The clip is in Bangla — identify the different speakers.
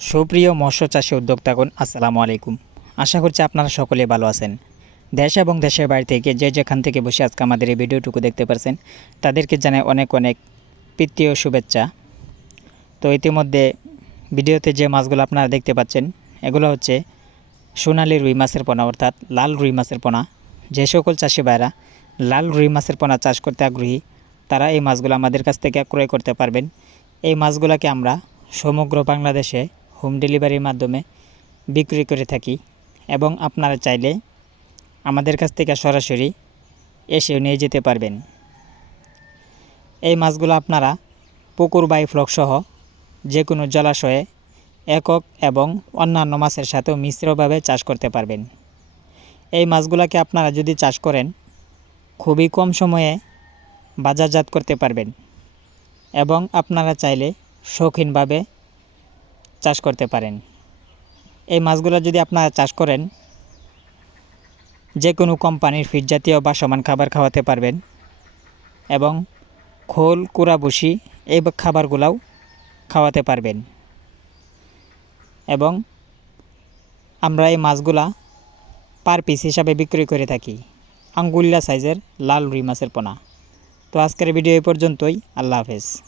Speaker 1: সুপ্রিয় মৎস্য চাষী উদ্যোক্তাগণ, আসসালামু আলাইকুম। আশা করছি আপনারা সকলে ভালো আছেন। দেশ এবং দেশের বাইরে থেকে যে যেখান থেকে বসে আজকে আমাদের এই ভিডিওটুকু দেখতে পারছেন, তাদেরকে জানাই অনেক অনেক প্রীতীয় শুভেচ্ছা। তো ইতিমধ্যে ভিডিওতে যে মাছগুলো আপনারা দেখতে পাচ্ছেন, এগুলো হচ্ছে সোনালি রুই মাছের পোনা, অর্থাৎ লাল রুই মাছের পোনা। যে সকল চাষি ভাইরা লাল রুই মাছের পোনা চাষ করতে আগ্রহী, তারা এই মাছগুলো আমাদের কাছ থেকে ক্রয় করতে পারবেন। এই মাছগুলোকে আমরা সমগ্র বাংলাদেশে হোম ডেলিভারির মাধ্যমে বিক্রি করে থাকি এবং আপনারা চাইলে আমাদের কাছ থেকে সরাসরি এসেও নিয়ে যেতে পারবেন। এই মাছগুলো আপনারা পুকুর বাই ফ্লক সহ যে কোনো জলাশয়ে একক এবং অন্যান্য মাছের সাথেও মিশ্রভাবে চাষ করতে পারবেন। এই মাছগুলোকে আপনারা যদি চাষ করেন, খুবই কম সময়ে বাজারজাত করতে পারবেন এবং আপনারা চাইলে শৌখিনভাবে চাষ করতে পারেন। এই মাছগুলো যদি আপনারা চাষ করেন যে কোনো কোম্পানির ফিড জাতীয় বা সমান খাবার খাওয়াতে পারবেন এবং খোল, কুড়া বসি এই খাবারগুলাও খাওয়াতে পারবেন। এবং আমরা এই মাছগুলা পার পিস হিসাবে বিক্রি করে থাকি। আঙ্গুল্লা সাইজের লাল রুই মাছের পোনা। তো আজকের ভিডিও এই পর্যন্তই। আল্লাহ হাফেজ।